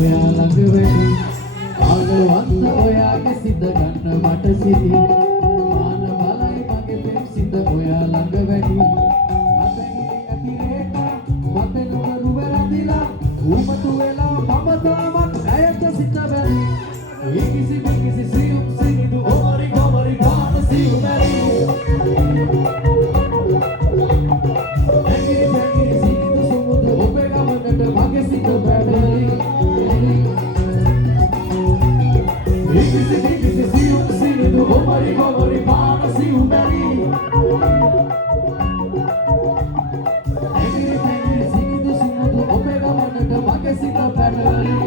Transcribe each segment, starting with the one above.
ඔයා ළඟ වැඩි ආගවන්ත ඔයාගේ සිත ගන්න මට සිටි මාන බලයි මගේ පෙම් සිත ඔයා ළඟ වැඩි අතගිරි ඇති රේඛා මතේ නුඹ රැඳිලා උමතු වෙලා මම තාමත් ඇයට සිත බැරි ඉකිසි බිකිසි සියුම් සිනිදු ඕරි ගොමරි ගාන සියුම් බැරි ඇගිරි බැගිරි සිනිදු සුමුදු ඔබේ ගමනට මගේ සිත බැරි ඉකිසි බිකිසි සියුම් සිනිදු ඕරි ගොමරි ගාන සියුම් බැරි ඇගිරි බැගිරි සිනිදු සුමුදු ඔබේ ගමනට මගේ සිත බැරි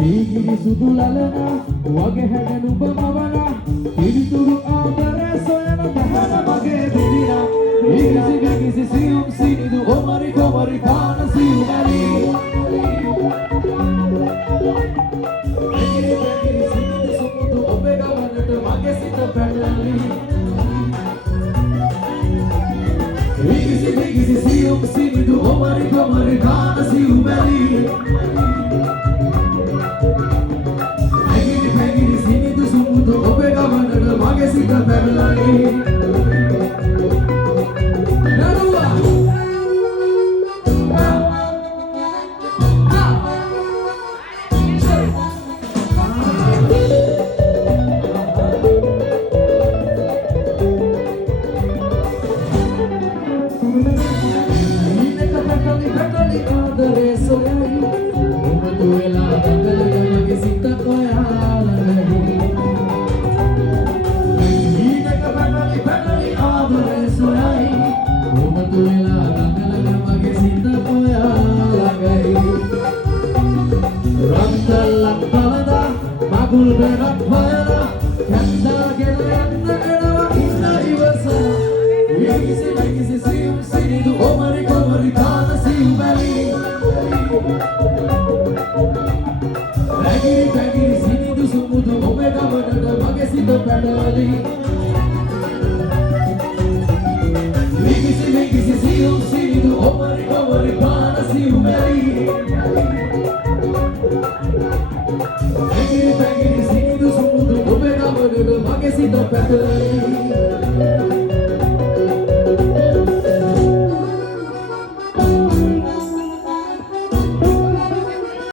සීගිරි සුදු ලලනා වගේ හැඩ නුඹ මවනා පිළිතුරු ආදරය සොයන බහන මගේ දිවිනා ඉකිසි බිකිසි සියුම් සිනිදු ඔමරි කොමරි කාන සියුම් බැරි ඇගිරි බැගිරි සිනිදු සුමුදු ඔබේ ගමනට මගේ සිත පැටලි ඉකිසි බිකිසි සියුම් සිනිදු ඔමරි කොමරි කාන සියුම් බැරි ඔබේ ගමනට මගේ සිත පැටලෙයි නරුවා ඊනක පැටලි ආදරේ සොයයි උමතු වෙලා දඟලන මගේ සිත ඔයාලයි Magul berat bayana kanda gena enawa inna iwasa ikisi sium sinidu omari komari kana sium bali agiri sinidu sumudu omega madada mage sita padali ikisi sium sinidu omari komari kana sium bali Agiri bagiri sinidu sumudu obega madada mage sita padali